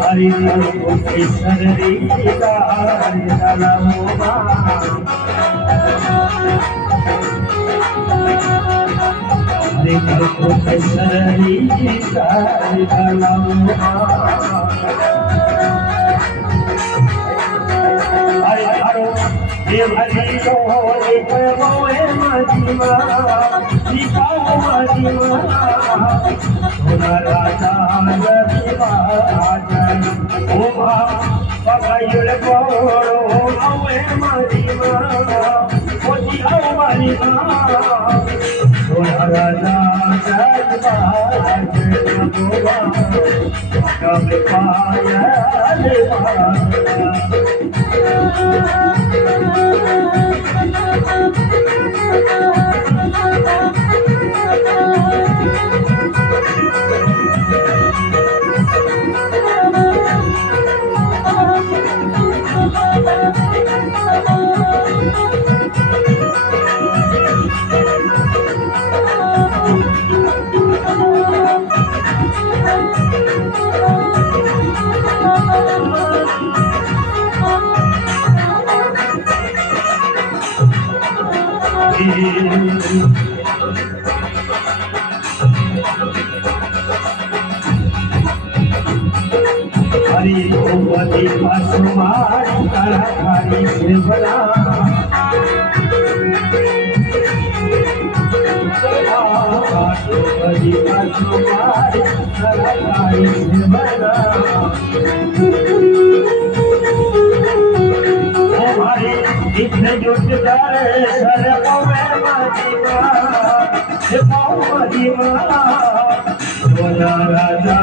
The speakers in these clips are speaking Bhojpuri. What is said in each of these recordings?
Hari Guru Sarari Hari Dalamoma Hari Guru Sarari Hari Dalamoma Hari Haro Dev Hari Go Devo Madima Dikao Madima Sona Raja Ravivajan Oma Bagayul Goro Awe Madima Oti Awe Madima Sona Raja Ravivajan Oma Bagayul Hari Bhagwati Pasumar Karakari Sivana Bhagwati Pasumar Karakari Sivana Hari Itne Jutdare Sarvame Madima Sipao Madima Sona Raja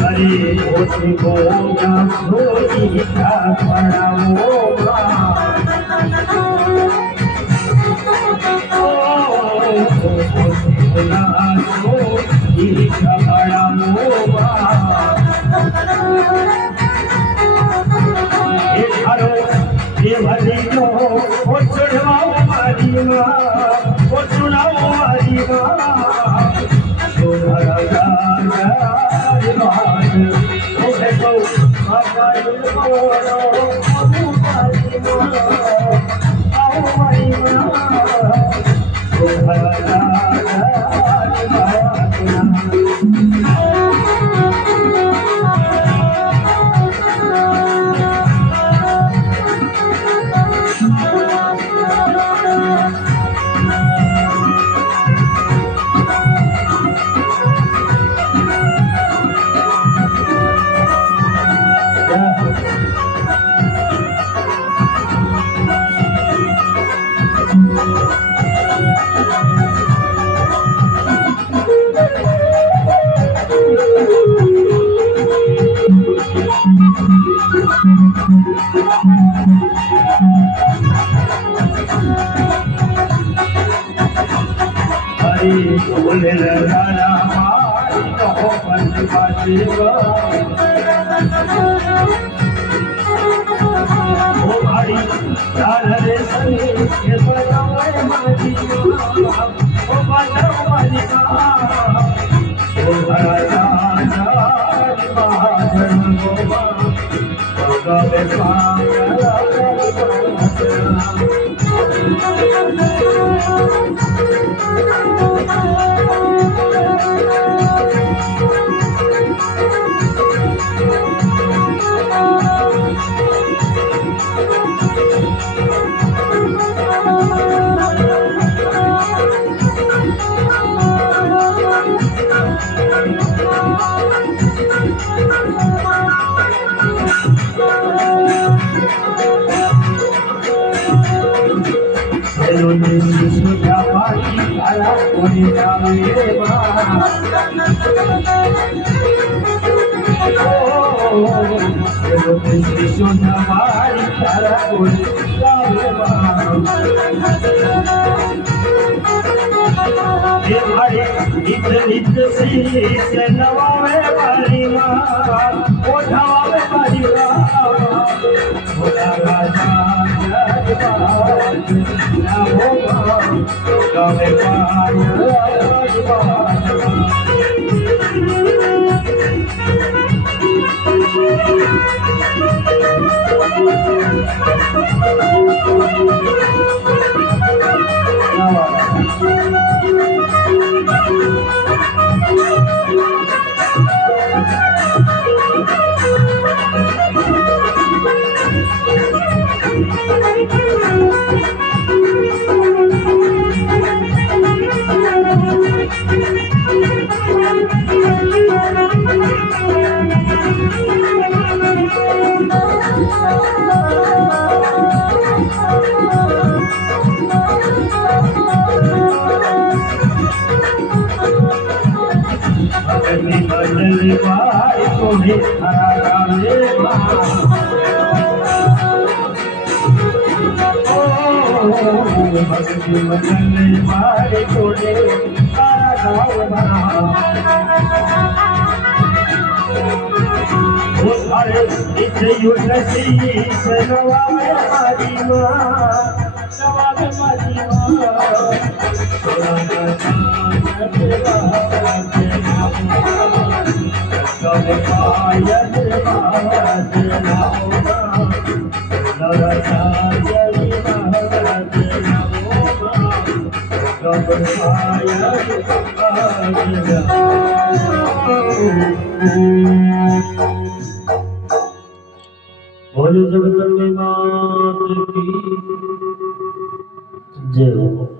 Hari Oti Boga Soli Kapara Moga Oti Boga Soli Kapara Moga Haro Devadino Ochunao Madima Ochunao Madima Sonaraja शिशुच्या पायी आला कोणी जावे शिशुच्या पायी आला कोणी जावे नित्य शीश नवावे वाली ओढ़ावे वाली बदल बाई कोहे हरा रे बदल बाई कोहे हरा रे इथे युद्ध शीश नवावे हरी नवावे हरी बोलो जगदम्बे मात की जय।